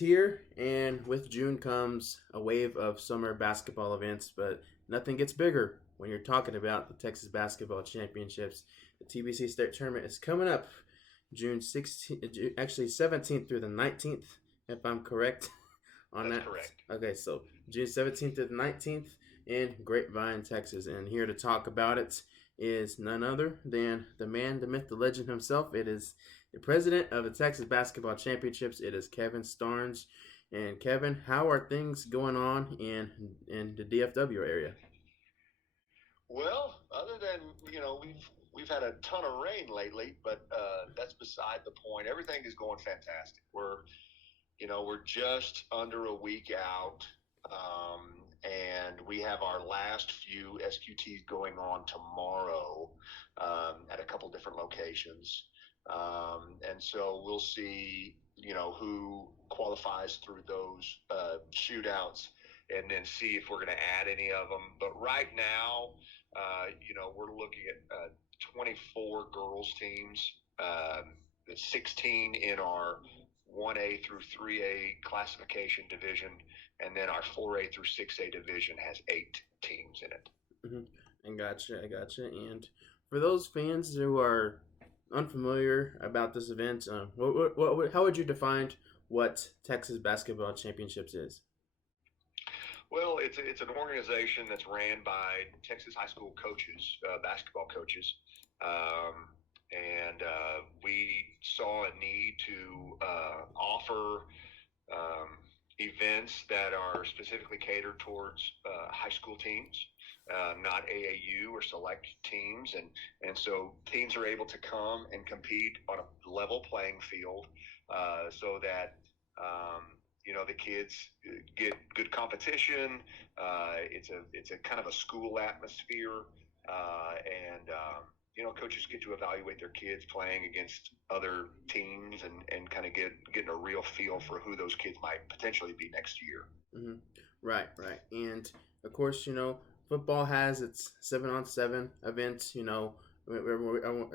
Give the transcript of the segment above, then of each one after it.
here, and with June comes a wave of summer basketball events, but nothing gets bigger when you're talking about the Texas Basketball Championships. The TBC State Tournament is coming up June 16th, actually 17th through the 19th, if I'm correct on That's that. correct. Okay, so June 17th through the 19th in Grapevine, Texas. And here to talk about it is none other than the man, the myth, the legend himself. It is the president of the Texas Basketball Championships. It is Kevin Starnes. And Kevin, how are things going on in the DFW area? Well, other than we've had a ton of rain lately, but that's beside the point. Everything is going fantastic. We're just under a week out, and we have our last few SQTs going on tomorrow at a couple different locations, and so we'll see who qualifies through those shootouts, and then see if we're going to add any of them. But right now, we're looking at 24 girls teams, 16 in our 1A through 3A classification division, and then our 4A through 6A division has 8 teams in it. Mm-hmm. I gotcha. And for those fans who are unfamiliar about this event, how would you define what Texas Basketball Championships is? Well, it's an organization that's ran by Texas high school coaches, basketball coaches, and we saw a need to offer events that are specifically catered towards high school teams, not AAU or select teams, and so teams are able to come and compete on a level playing field, so that the kids get good competition. It's a kind of a school atmosphere, and coaches get to evaluate their kids playing against other teams, and kind of getting a real feel for who those kids might potentially be next year. Hmm. Right. And of course, football has its 7-on-7 events. Everyone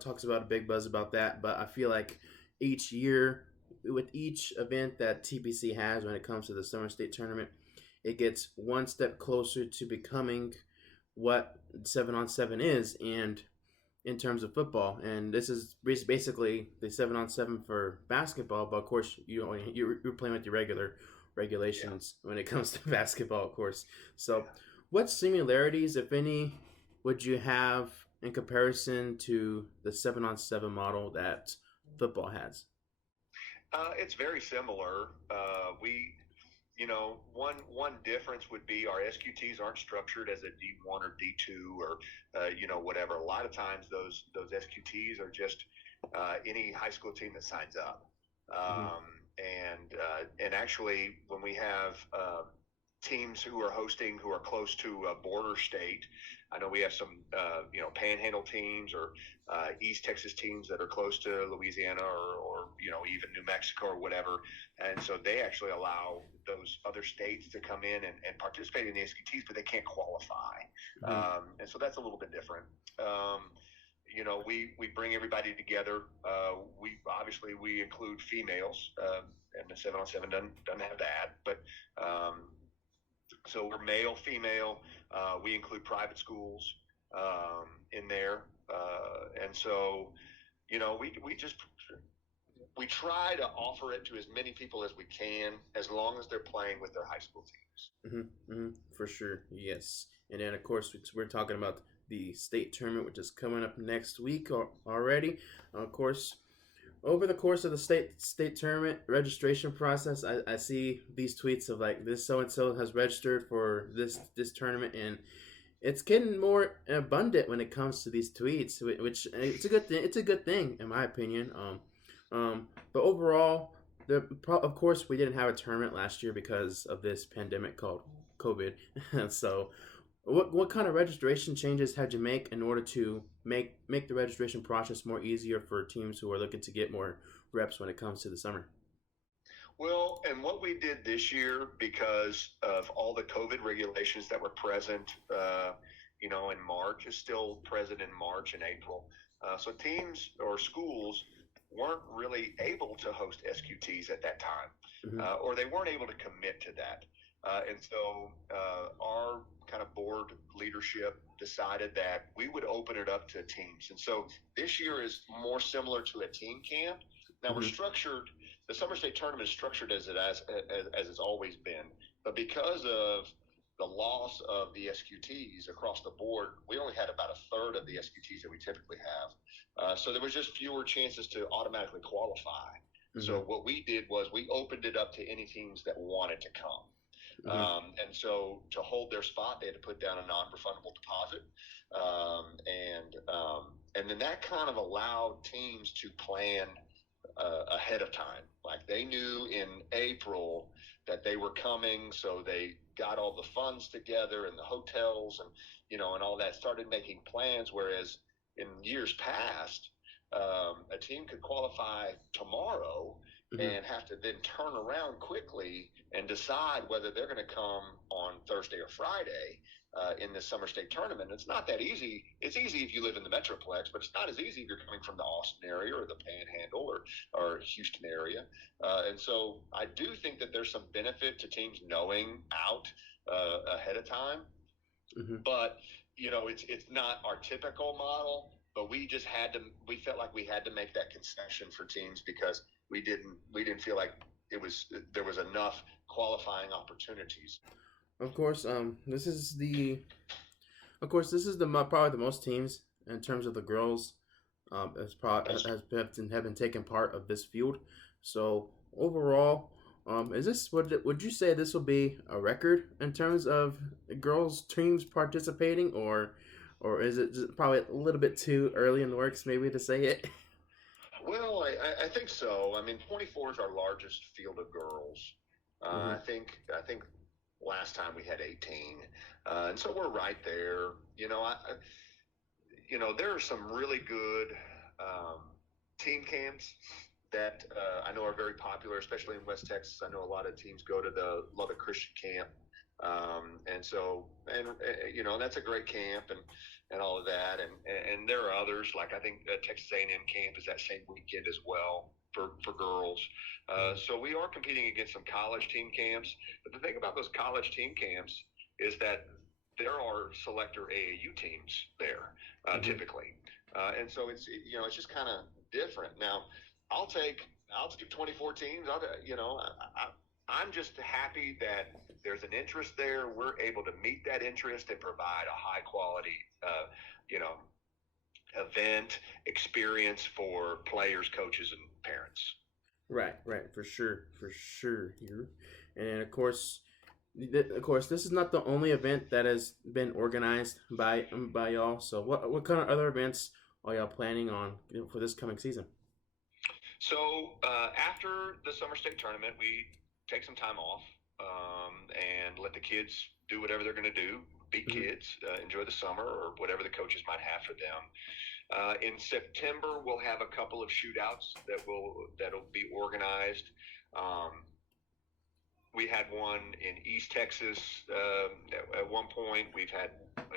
talks about a big buzz about that, but I feel like each year, with each event that TPC has when it comes to the Summer State Tournament, it gets one step closer to becoming what 7-on-7 is, and in terms of football. And this is basically the 7-on-7 for basketball, but of course you're playing with your Yeah. regulations when it comes to basketball, of course. So, what similarities, if any, would you have in comparison to the 7-on-7 model that football has? It's very similar. One difference would be our SQTs aren't structured as a D1 or D2 or whatever. A lot of times those SQTs are just any high school team that signs up. Mm-hmm. And actually, when we have teams who are hosting who are close to a border state. I know we have some Panhandle teams or East Texas teams that are close to Louisiana or even New Mexico or whatever, and so they actually allow those other states to come in and participate in the SQTs, but they can't qualify, Mm-hmm. and so that's a little bit different. We bring everybody together. We include females, and the 7-on-7 doesn't have that, but so we're male, female. We include private schools in there, and so we try to offer it to as many people as we can, as long as they're playing with their high school teams. For sure, yes. And then, of course, we're talking about the state tournament, which is coming up next week already. Of course, over the course of the state tournament registration process, I see these tweets of like this so and so has registered for this tournament, and it's getting more abundant when it comes to these tweets, which it's a good thing. It's a good thing in my opinion. But overall, of course we didn't have a tournament last year because of this pandemic called COVID. So, what kind of registration changes had you make in order to make the registration process more easier for teams who are looking to get more reps when it comes to the summer? Well, and what we did this year, because of all the COVID regulations that were present, in March, is still present in March and April. So teams or schools weren't really able to host SQTs at that time, Mm-hmm. or they weren't able to commit to that. And so our kind of board leadership decided that we would open it up to teams. And so this year is more similar to a team camp. Now we're Mm-hmm. structured. The Summer State Tournament is structured as it's always been, but because of the loss of the SQTs across the board, we only had about a third of the SQTs that we typically have. So there was just fewer chances to automatically qualify. Mm-hmm. So what we did was we opened it up to any teams that wanted to come. Mm-hmm. And so to hold their spot, they had to put down a non-refundable deposit, and then that kind of allowed teams to plan ahead of time. Like they knew in April that they were coming, so they got all the funds together and the hotels and all that, started making plans. Whereas in years past, a team could qualify tomorrow Mm-hmm. and have to then turn around quickly and decide whether they're going to come on Thursday or Friday in the Summer State Tournament. It's not that easy. It's easy if you live in the Metroplex, but it's not as easy if you're coming from the Austin area or the Panhandle or Houston area. And so I do think that there's some benefit to teams knowing out ahead of time. Mm-hmm. But it's not our typical model. But we felt like we had to make that concession for teams because we didn't feel like there was enough qualifying opportunities. Of course, this is the probably the most teams in terms of the girls have been taking part of this field. So overall, is this would you say this will be a record in terms of girls teams participating, or is it just probably a little bit too early in the works maybe to say it? Well, I think so. I mean, 24 is our largest field of girls. Mm-hmm. I think last time we had 18, and so we're right there. There are some really good um, team camps that I know are very popular, especially in West Texas. I know a lot of teams go to the Lubbock Christian Camp, and that's a great camp and all of that. And there are others, like I think Texas A&M camp is that same weekend as well for girls. So we are competing against some college team camps. But the thing about those college team camps is that there are selector AAU teams there Mm-hmm. typically, and so it's just kind of different. Now, I'll take 24 teams. I'm just happy that there's an interest there. We're able to meet that interest and provide a high quality, you know, event experience for players, coaches, and parents. Right, for sure here, and of course, this is not the only event that has been organized by y'all. So, what kind of other events are y'all planning on for this coming season? So after the Summer State Tournament, we take some time off and let the kids do whatever they're going to do. Be Mm-hmm. kids, enjoy the summer or whatever the coaches might have for them. In September, we'll have a couple of shootouts that'll be organized. Um, we had one in East Texas at one point.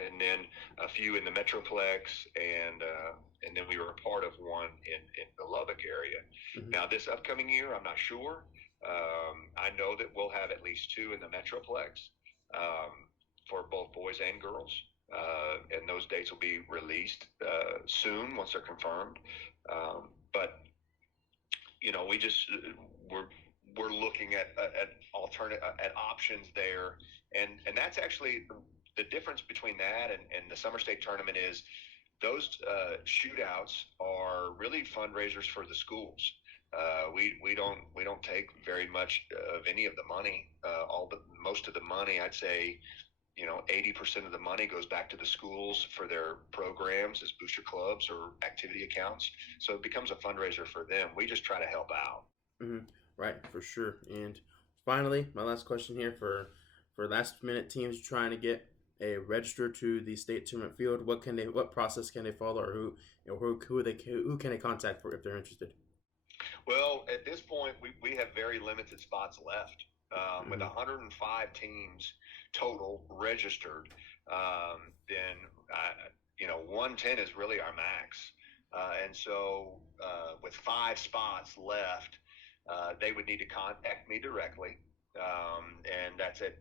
And then a few in the Metroplex, and then we were a part of one in the Lubbock area. Mm-hmm. Now, this upcoming year, I'm not sure. I know that we'll have at least two in the Metroplex for both boys and girls, and those dates will be released soon once they're confirmed. But we just we're looking at options there, and that's actually the difference between that and the Summer State Tournament is those shootouts are really fundraisers for the schools. We don't take very much of any of the money. Most of the money, I'd say, 80% of the money goes back to the schools for their programs as booster clubs or activity accounts. So it becomes a fundraiser for them. We just try to help out. Mm-hmm. Right, for sure. And finally, my last question here for last minute teams trying to get a register to the state tournament field. What process can they follow, or who can they contact for if they're interested? Well, at this point, we have very limited spots left. With Mm-hmm. 105 teams total registered, then 110 is really our max. And so with 5 spots left, they would need to contact me directly. And that's at,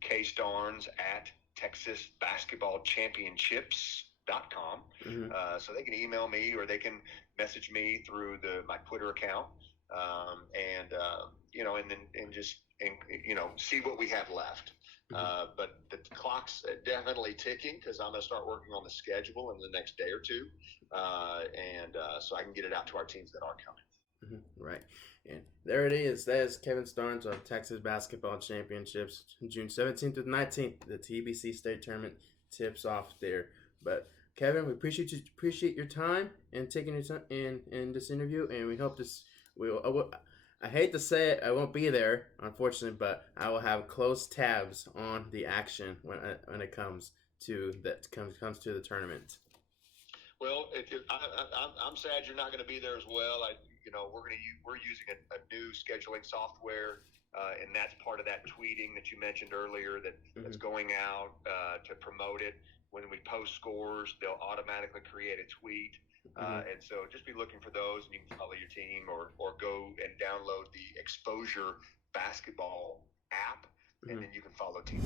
K Starnes at TexasBasketballChampionships.com. Mm-hmm. So they can email me or they can message me through my Twitter account. And just see what we have left. But the clock's definitely ticking because I'm going to start working on the schedule in the next day or two, so I can get it out to our teams that are coming. Mm-hmm. Right. And there it is. That is Kevin Starnes of Texas Basketball Championships, June 17th to 19th. The TBC State Tournament tips off there. But Kevin, we appreciate your time and taking your time in this interview, and we hope this will. I hate to say it, I won't be there, unfortunately, but I will have close tabs on the action when it comes to the tournament. Well, I'm sad you're not going to be there as well. We're using a new scheduling software, and that's part of that tweeting that you mentioned earlier that's going out to promote it. When we post scores, they'll automatically create a tweet. And so just be looking for those, and you can follow your team or go and download the Exposure Basketball app, and then you can follow teams.